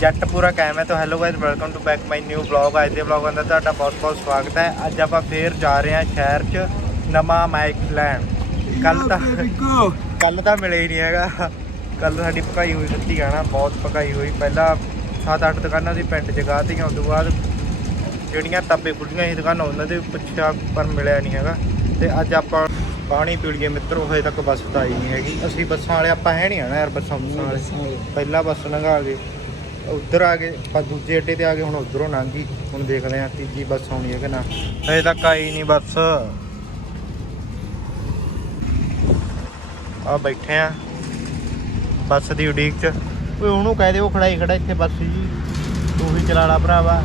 ਜੱਟ ਪੂਰਾ ਕਾਇਮ ਹੈ। ਤਾਂ hello guys welcome to back my new vlog ਅੱਜ ਦੇ ਵਲੌਗ ਅੰਦਰ ਤੁਹਾਡਾ ਬਹੁਤ-ਬਹੁਤ ਸਵਾਗਤ ਹੈ। ਅੱਜ ਆਪਾਂ ਫੇਰ ਜਾ ਰਹੇ ਹਾਂ ਸ਼ਹਿਰ 'ਚ ਨਵਾਂ ਮਾਈਕ ਲੈਣ। ਕੱਲ ਤਾਂ ਕੱਲ ਤਾਂ ਮਿਲੇ ਹੀ ਨਹੀਂ ਹੈਗਾ। ਕੱਲ ਸਾਡੀ ਪਕਾਈ ਹੋਈ ਸੱਚੀ ਕਹਿਣਾ ਬਹੁਤ ਪਕਾਈ ਹੋਈ। ਪਹਿਲਾਂ 7-8 ਦੁਕਾਨਾਂ ਦੀ ਪਿੰਡ ਚ ਗਾਤੀਆਂ ਉਸ ਤੋਂ ਬਾਅਦ ਜਿਹੜੀਆਂ ਤਾਬੇ ਖੁੱਲੀਆਂ ਸੀ ਦੁਕਾਨਾਂ ਉਹਨਾਂ ਦੇ ਪੁੱਛਿਆ ਪਰ ਮਿਲਿਆ ਨਹੀਂ ਹੈਗਾ। ਤੇ ਅੱਜ ਆਪਾਂ ਪਾਣੀ ਪੀ ਲਈਏ ਮਿੱਤਰੋ ਹਜੇ ਤੱਕ ਬੱਸ ਤਾਂ ਆਈ ਨਹੀਂ ਹੈਗੀ। ਅਸੀਂ ਬੱਸਾਂ ਵਾਲੇ ਆਪਾਂ ਹੈ ਨਹੀਂ ਆਣਾ ਯਾਰ ਬੁੱਸਾਂ ਵਾਲੇ। ਪਹਿਲਾ ਬੱਸ ਲੰਘਾ ਗਏ ਉੱਧਰ ਆ ਗਏ, ਆਪਾਂ ਦੂਜੇ ਅੱਡੇ ਤੇ ਆ ਗਏ, ਹੁਣ ਉਧਰੋਂ ਲੰਘ। ਗਈ ਹੁਣ ਦੇਖਦੇ ਆ ਤੀਜੀ ਬੱਸ ਆਉਣੀ ਹੈ ਕਿ ਨਾ। ਹਜੇ ਤੱਕ ਆਈ ਨਹੀਂ ਬੱਸ। ਆ ਬੈਠੇ ਆ, ਬੱਸ ਦੀ ਉਡੀਕ ਚ। ਓਏ, ਉਹਨੂੰ ਕਹਿ ਦੇ ਉਹ ਖੜਾ ਖੜਾ ਇੱਥੇ ਬੱਸ ਜੀ। ਤੂੰ ਹੀ ਚਲਾ ਲਾ ਭਰਾਵਾ।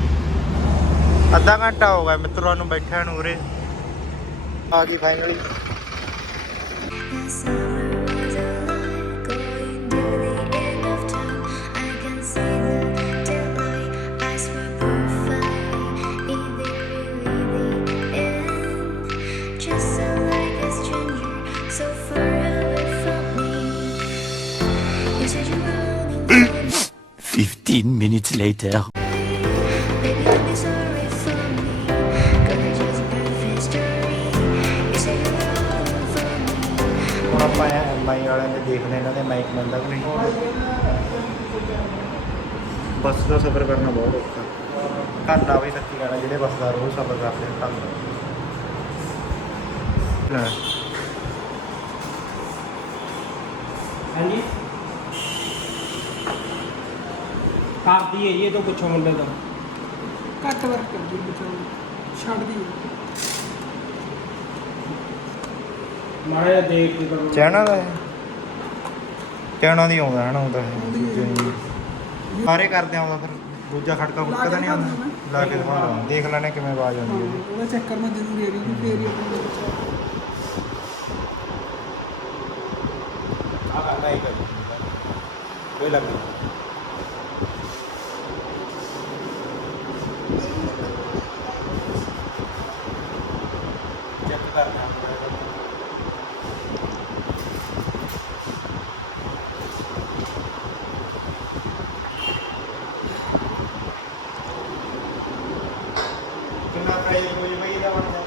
ਅੱਧਾ ਘੰਟਾ ਹੋ ਗਿਆ ਮਿੱਤਰਾਂ ਨੂੰ ਬੈਠਿਆਂ ਨੂੰ ਉਰੇ। ਆ ਗਈ ਫਾਈਨਲੀ from me. ਹੁਣ ਆਪਾਂ ਐਮਆਈ ਵਾਲਿਆਂ ਦੇ ਦੇਖਦੇ ਇਹਨਾਂ ਦੇ ਮਾਈਕ ਮਿਲਦਾ ਕਿ ਨਹੀਂ? ਬੱਸ ਦਾ ਸਫ਼ਰ ਕਰਨਾ ਬਹੁਤ ਔਖਾ। ਘਰ ਦਾ ਵੀ ਸੱਚੀ ਕਹਿਣਾ ਜਿਹੜੇ ਬੱਸ ਦਾ ਰੋਜ਼ ਸਫ਼ਰ ਕਰਦੇ ਹਾਂਜੀ? ਕਰਦੀ ਹੈ ਜੀ ਇਹ ਤੋਂ ਪੁੱਛੋ ਮੁੰਡੇ ਤੋਂ। ਘੱਟ ਵਰਕ ਕਰਦੀ ਬਚਾਉ ਛੱਡਦੀ ਹੈ। ਮਾੜਾ ਜਿਹਾ ਦੇਖ ਕੇ ਕਰੋ। ਚੈਨਾ ਦਾ ਹੈ। ਚੈਨਾ ਦੀ ਆਉਂਦਾ ਹੈ ਨਾ ਆਉਂਦਾ ਹੈ। ਨਹੀਂ। ਸਾਰੇ ਕਰਦੇ ਆਉਂਦਾ ਫਿਰ ਦੂਜਾ ਖੜਕਾ ਖੁੜਕਾ ਤਾਂ ਨਹੀਂ ਆਉਂਦਾ। ਲਾ ਕੇ ਦਿਖਾਉਂਦਾ। ਦੇਖ ਲੈਣੇ ਕਿਵੇਂ ਆਵਾਜ਼ ਆਉਂਦੀ ਹੈ ਜੀ। ਉਹਦਾ ਚੈੱਕ ਕਰਨਾ ਜ਼ਰੂਰੀ ਹੈ ਕਿ ਫੇਰ ਹੀ ਆਪਣਾ ਬੱਚਾ ਆ। ਕਰਨਾ ਹੀ ਕਰ। ਕੋਈ ਲੱਗ ਚੈੱਕ ਕਰਨਾ ਕਿੰਨਾ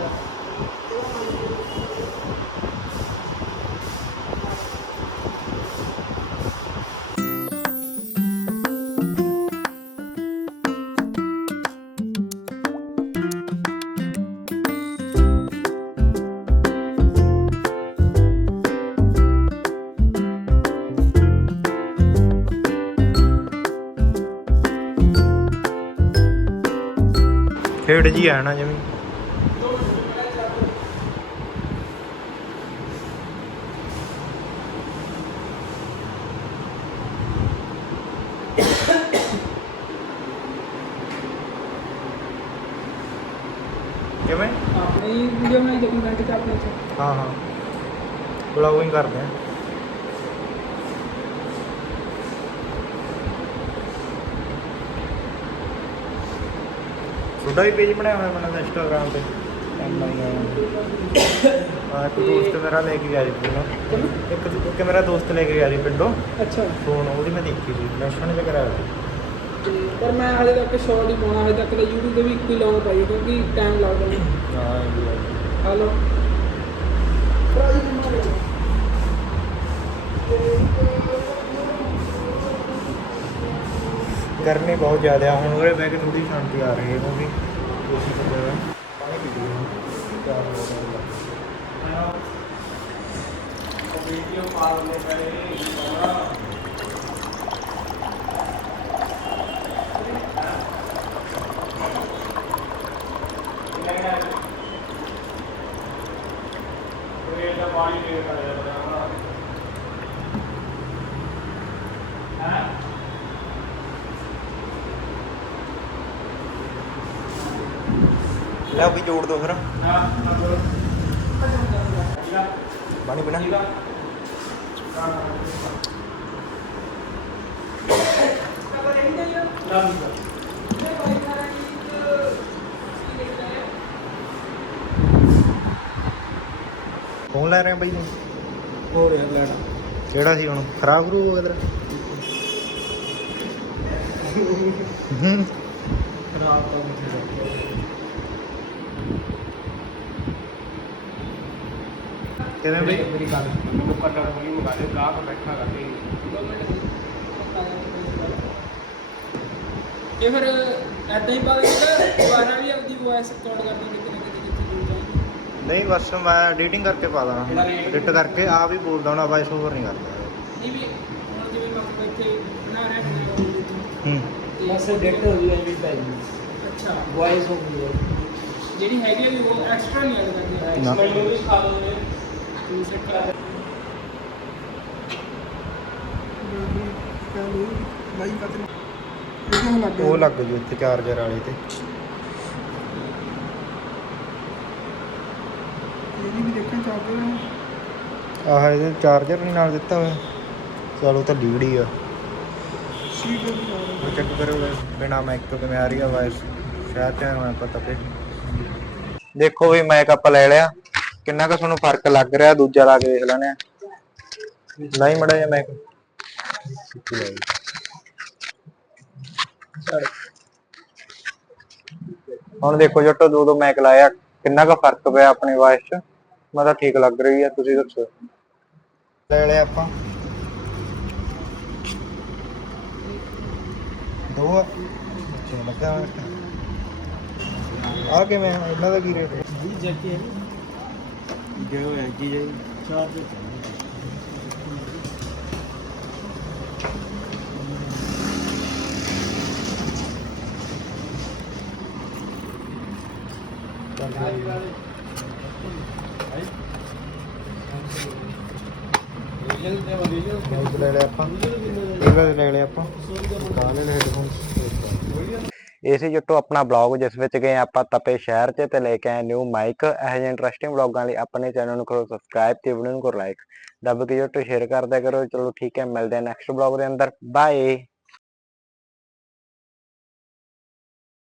ਖੇਡ ਜੀ ਆ ਨਾ ਜਿਵੇਂ। ਕਿਵੇਂ? ਆਪਣੇ ਵੀਡੀਓ ਦੇਖੀ ਕੰਟ ਚ ਆਪਣੇ ਚ ਹਾਂ ਹਾਂ। ਬਲੌਗਿੰਗ ਕਰਦੇ ਆ। ਤੁਹਾਡਾ ਵੀ ਪੇਜ ਬਣਾਇਆ ਹੋਇਆ ਮੈਨਾਂ ਇੰਸਟਾਗ੍ਰਾਮ ਤੇ? ਆ ਇੱਕ ਦੋਸਤ ਮੇਰਾ ਲੈ ਕੇ ਗਿਆ ਸੀ ਪਿੰਡੋਂ। ਇੱਕ ਇੱਕ ਮੇਰਾ ਦੋਸਤ ਲੈ ਕੇ ਗਿਆ ਸੀ ਪਿੰਡੋਂ। ਅੱਛਾ। ਫੋਨ ਉਹਦੀ ਮੈਂ ਦੇਖੀ ਸੀ ਨੈਸ਼ਨ ਤੇ ਕਰਾਇਆ ਸੀ। ਤੇ ਪਰ ਮੈਂ ਹਲੇ ਤੱਕ ਸ਼ਾਰਟ ਹੀ ਪਾਉਣਾ ਹਲੇ ਤੱਕ ਤਾਂ YouTube ਤੇ ਵੀ ਇੱਕੋ ਹੀ ਲੌਂਗ ਪਾਈ ਕਿਉਂਕਿ ਟਾਈਮ ਲੱਗਦਾ ਨਹੀਂ ਹਾਂ ਇਹ ਵੀ ਹੈ। ਗਰਮੀ ਬਹੁਤ ਜ਼ਿਆਦਾ ਹੁਣ ਉਹਦੇ ਬੈਗ ਥੋੜੀ ਸ਼ਾਂਤੀ ਆ ਰਹੀ ਹੈ ਕਿਉਂਕਿ ਏਸੀ ਚੱਲਿਆ ਹੋਇਆ ਪਾਣੀ ਪੀ ਲਈ ਵੀਡੀਓ ਪਾ ਲਨੇ ਕਰੇ ਲੈ ਵੀ ਜੋੜ ਦੋ ਫਿਰ। ਪਾਣੀ ਪੀਣਾ। ਫੋਨ ਲੈ ਰਹੇ ਆ ਬਾਈ ਤੁਸੀਂ ਹੋ ਰਿਹਾ ਲੈਣਾ। ਕਿਹੜਾ ਸੀ ਹੁਣ? ਖਰਾਬ ਖਰੂ ਹੋ ਗਿਆ ਤੇਰਾ? ਖਰਾਬ ਤਾਂ ਬਥੇਰਾ ਕਿਵੇਂ ਬਈ ਮੇਰੀ ਗੱਲ ਸੁਣ, ਮੈਨੂੰ ਕੱਟੜ ਹੋਈ ਮੰਗਾ ਦੇ ਗਾਹਕ ਬੈਠਾ ਕਰਦੇ ਇਹ ਫਿਰ ਐਦਾਂ ਹੀ ਬਾਅਦ ਵਿੱਚ ਦੁਬਾਰਾ ਵੀ ਆਪਦੀ ਵੌਇਸ ਰਿਕਾਰਡ ਕਰਨਾ ਕਿਤੇ ਨਾ ਕਿਤੇ ਕਿਤੇ ਜਾਏ। ਨਹੀਂ ਬਸ ਮੈਂ ਐਡੀਟਿੰਗ ਕਰਕੇ ਪਾ ਦਾਂ। ਐਡਿਟ ਕਰਕੇ ਆਪ ਹੀ ਬੋਲਦਾ ਹੁਣ ਵਾਇਸ ਓਵਰ ਨਹੀਂ ਕਰਦਾ। ਨਹੀਂ ਵੀ ਹੁਣ ਜਿਵੇਂ ਮੈਂ ਆਪਾਂ ਇੱਥੇ ਬਣਾ ਰਿਹਾ ਹਾਂ। ਹੂੰ ਬਸ ਡਿਟ ਹੋ ਜੂ ਐਵੇਂ ਪੈ ਜੂ ਅੱਛਾ। ਵੌਇਸ ਹੋ ਗਈ ਜਿਹੜੀ ਹੈਗੀ ਆ ਵੀ ਉਹ ਐਕਸਟਰਾ ਨਹੀਂ ਐਡ ਕਰਦੀ। ਨਾ। ਮੈਨੂੰ ਵੀ ਖਾ ਦੋ ਨੇ ਤੂੰ ਸੈੱਟ ਕਰ ਬਾਈ ਕਤਨ ਇਹ ਲੱਗ ਉਹ ਲੱਗ ਜੂ ਇੱਥੇ ਚਾਰਜਰ ਵਾਲੇ ਤੇ। ਇਹ ਵੀ ਦੇਖਣ ਚਾਹਦੇ ਆਹ ਇਹਦੇ ਚਾਰਜਰ ਨਹੀਂ ਨਾਲ ਦਿੱਤਾ ਹੋਇਆ। ਚਲੋ ਤਾਂ ਲੀੜੀ ਆ। ਸੀਟ ਵੀ ਉਹ ਚੈੱਕ ਕਰੋ ਬਿਨਾ ਮਾਈਕ ਤੋਂ ਕਿਵੇਂ ਆ ਰਹੀ ਆ ਵਾਇਸ ਸ਼ਾਇਦ ਤੇ ਮੈਂ ਪਤਾ ਤੇ ਦੇਖੋ ਵੀ ਮਾਈਕ ਆਪਾਂ ਲੈ ਲਿਆ। ਕਿੰਨਾ ਕੁ ਤੁਹਾਨੂੰ ਫ਼ਰਕ ਲੱਗ ਰਿਹਾ ਦੂਜਾ ਲਾ ਕੇ ਦੇਖ ਲੈਣੇ ਆ। ਲਾਈ ਮੜਾ ਜਿਹਾ ਮਾਈਕ ਹੁਣ ਦੇਖੋ ਜੱਟੋ ਦੋ ਦੋ ਮਾਈਕ ਲਾਇਆ ਕਿੰਨਾ ਕੁ ਫ਼ਰਕ ਪਿਆ ਆਪਣੀ ਵਾਇਸ 'ਚ? ਮੈਂ ਤਾਂ ਠੀਕ ਲੱਗ ਰਹੀ ਆ ਤੁਸੀਂ ਦੱਸੋ। ਲੈ ਲਿਆ ਆਪਾਂ। ਦੋ ਅੱਛਾ ਲੱਗਾ ਆ ਕਿਵੇਂ? ਇਹਨਾਂ ਦਾ ਕੀ ਰੇਟ ਹੈ ਜੀ ਜੱਕੀ ਹੈ ਜੋ ਹੈ ਜੀ ਜੀ ਚਾਰਜ ਮਾਈਕ ਲੈ ਲਿਆ ਆਪਾਂ ਇਹਦਾ ਲੈ ਲਿਆ ਆਪਾਂ ਕਾ ਲੈ ਹੈਡਫੋਨ ਇਹ ਸੀ ਜੱਟੋ ਆਪਣਾ ਬਲੌਗ ਜਿਸ ਵਿੱਚ ਗਏ ਆਪਾਂ ਤਪੇ ਸ਼ਹਿਰ 'ਚ ਤੇ ਲੈ ਕੇ ਆਏ ਨਿਊ ਮਾਈਕ ਇਹ ਜਿਹੇ ਇੰਟਰਸਟਿੰਗ ਬਲੌਗਾਂ ਲਈ ਆਪਣੇ ਚੈਨਲ ਨੂੰ ਕਰੋ ਸਬਸਕ੍ਰਾਈਬ ਤੇ ਵੀਡੀਓ ਨੂੰ ਕਰੋ ਲਾਈਕ ਦੱਬ ਕੇ ਜੱਟੋ ਸ਼ੇਅਰ ਕਰਦਿਆ ਕਰੋ। ਚਲੋ ਠੀਕ ਹੈ, ਮਿਲਦੇ ਹਾਂ ਨੈਕਸਟ ਬਲੌਗ ਦੇ ਅੰਦਰ। ਬਾਏ